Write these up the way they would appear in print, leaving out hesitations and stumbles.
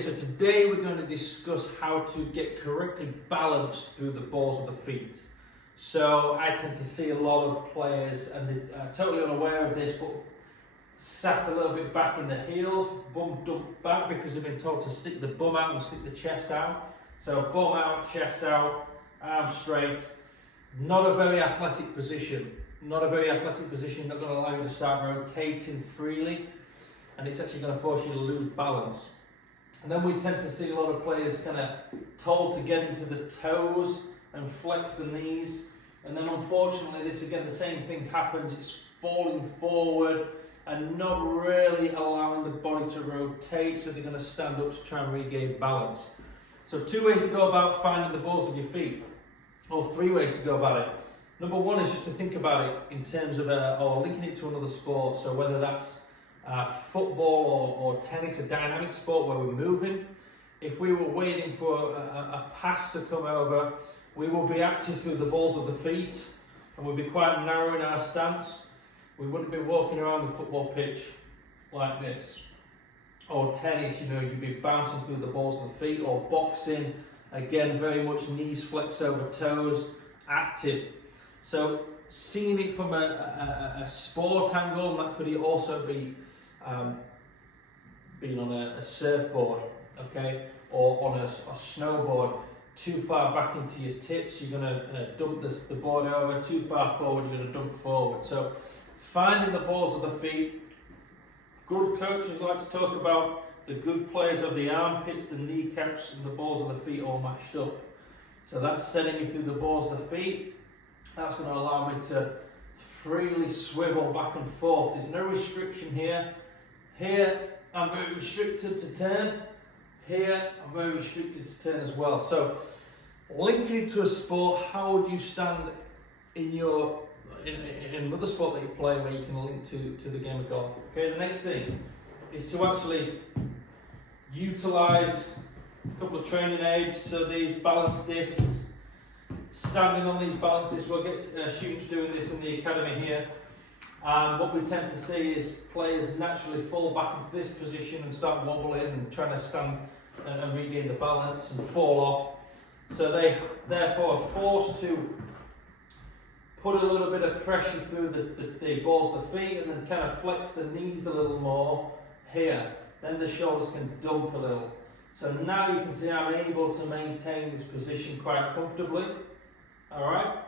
So today we're going to discuss how to get correctly balanced through the balls of the feet. So I tend to see a lot of players, and they're totally unaware of this, but sat a little bit back in the heels, bum dumped back because they've been told to stick the bum out and stick the chest out. So bum out, chest out, arms straight. Not a very athletic position. Not a very athletic position, not going to allow you to start rotating freely, and it's actually going to force you to lose balance. And then we tend to see a lot of players kind of told to get into the toes and flex the knees, and then unfortunately this again, the same thing happens. It's falling forward and not really allowing the body to rotate, so they're going to stand up to try and regain balance. So 2 ways to go about finding the balls of your feet, or 3 ways to go about it. Number 1 is just to think about it in terms of or linking it to another sport. So whether that's football or tennis, a dynamic sport where we're moving. If we were waiting for a pass to come over, we will be active through the balls of the feet, and we'll be quite narrow in our stance. We wouldn't be walking around the football pitch like this. Or tennis, you'd be bouncing through the balls of the feet. Or boxing, again, very much knees flex over toes, active. So seeing it from a sport angle, and that could also be being on a surfboard, okay, or on a snowboard. Too far back into your tips, you're going to dump the board over. Too far forward, you're going to dump forward. So finding the balls of the feet. Good coaches like to talk about the good players of the armpits, the kneecaps, and the balls of the feet all matched up. So that's setting me through the balls of the feet. That's going to allow me to freely swivel back and forth. There's no restriction here. Here, I'm very restricted to turn. Here, I'm very restricted to turn as well. So, linking it to a sport, how would you stand in another sport that you play where you can link to the game of golf? Okay, the next thing is to actually utilise a couple of training aids. So these balance discs. Standing on these balance discs, we'll get students doing this in the academy here. What we tend to see is players naturally fall back into this position and start wobbling and trying to stand and regain the balance and fall off. So they therefore are forced to put a little bit of pressure through the balls of the feet, and then kind of flex the knees a little more here. Then the shoulders can dump a little. So now you can see I'm able to maintain this position quite comfortably. Alright?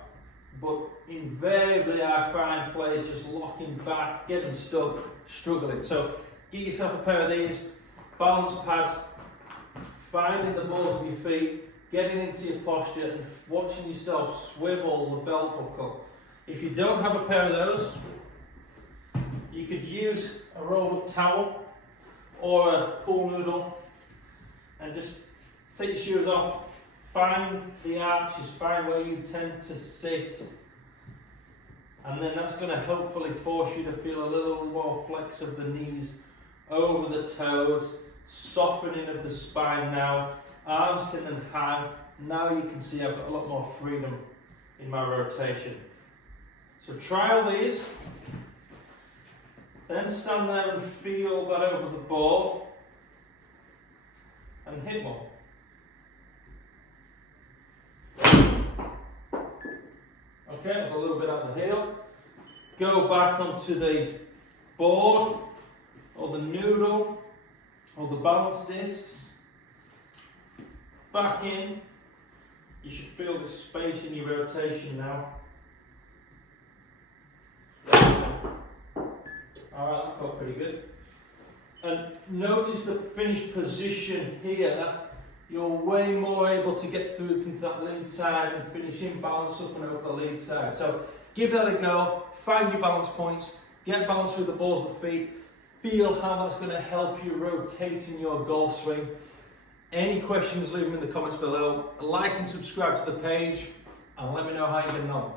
But invariably I find players just locking back, getting stuck, struggling. So get yourself a pair of these balance pads, finding the balls of your feet, getting into your posture and watching yourself swivel the belt buckle. If you don't have a pair of those, you could use a rolled up towel or a pool noodle and just take your shoes off. Find the arches, find where you tend to sit, and then that's going to hopefully force you to feel a little more flex of the knees over the toes, softening of the spine now, arms can then hang. Now you can see I've got a lot more freedom in my rotation. So try all these, then stand there and feel that over the ball, and hit one. Okay, that's a little bit out the heel. Go back onto the board, or the noodle, or the balance discs. Back in. You should feel the space in your rotation now. Alright, that felt pretty good. And notice the finished position here. That you're way more able to get through into that lead side and finish in balance up and over the lead side. So give that a go, find your balance points, get balance through the balls of the feet, feel how that's going to help you rotate in your golf swing. Any questions, leave them in the comments below. Like and subscribe to the page, and let me know how you're getting on.